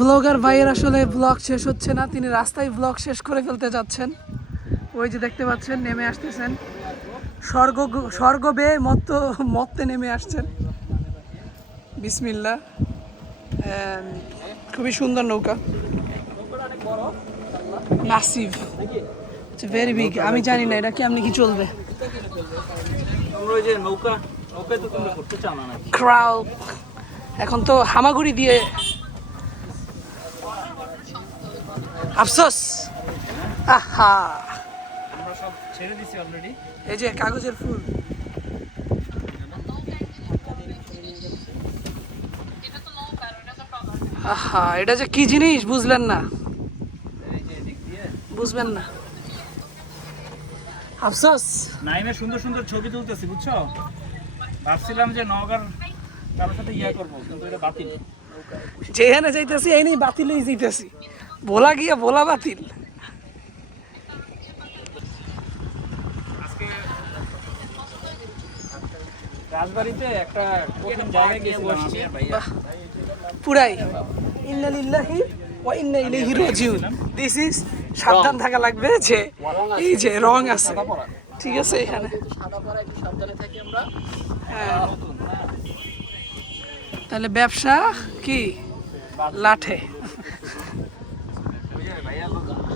Blogger ভাইয়ের আসলে blog শেষ হচ্ছে না, তিনি রাস্তায় ব্লগ শেষ করে ফেলতে যাচ্ছেন। ওই যে দেখতে পাচ্ছেন নেমে আসতেছেন, স্বর্গ বেয়ে মত্তে নেমে আসছেন। বিসমিল্লাহ। খুবই সুন্দর নৌকা, ম্যাসিভ, ভেরি বিগ। আমি জানি না এটা কেমনি কি চলবে। ক্রাউড এখন তো হামাগুড়ি দিয়ে আফসোস। আহা, আমরা সব ছেড়ে দিছি অলরেডি। এই যে কাগজের ফুল। আহা, এটা যে কি জিনিস বুঝলেন না, বুঝবেন না। আফসোস। নাইমে সুন্দর সুন্দর ছবি তুলতেছি, বুঝছো? ভাবছিলাম যে নওগাঁর কারোর সাথে ইয়া করবো, কিন্তু এটা বাতিল। যেখানে যাইতেছি এই নেই, বাতিলই যাইতেছি, বলা গিয়ে বলা বাতিল। আজকে রাজবাড়িতে একটা কঠিন জায়গায় গিয়েছিলাম আমি আর ভাইয়া। পুরাই ইন্না লিল্লাহি ওয়া ইন্না ইলাইহি রাজিউন। দিস ইজ, সাবধান থাকা লাগবে যে এই যে রং আছে, ঠিক আছে এখানে। হ্যাঁ, তাহলে ব্যবসা কি লাঠে। ভাইয়া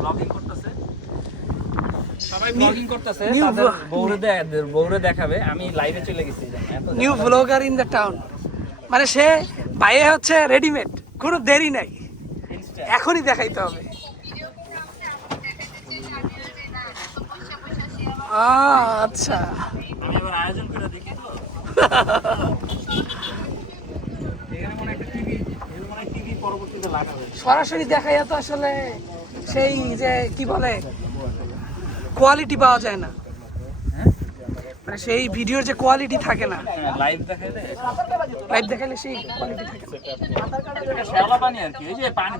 ব্লগিং করতেছে, সবাই ব্লগিং করতেছে, তাদের বউরে দেখাবে। আমি লাইভে চলে গেছি। New blogger in the town, মানে সে বাইরে হচ্ছে রেডিমেড, কোনো দেরি নাই, এখনই দেখাইতে হবে। আচ্ছা, আমি আবার আয়োজন করে দেখি তো। এখানে মনে একটা টিভি, এখানে মনে টিভি পরবর্তীতে লাগাবে। সরাসরি দেখাই তো আসলে সেই যে কি বলে কোয়ালিটি পাওয়া যায় না, মানে সেই ভিডিওর যে কোয়ালিটি থাকে না। লাইভ দেখাইলে, লাইভ দেখাইলে সেই কোয়ালিটি থাকে না। শ্যাওলা পানি আর কি, এই যে পানি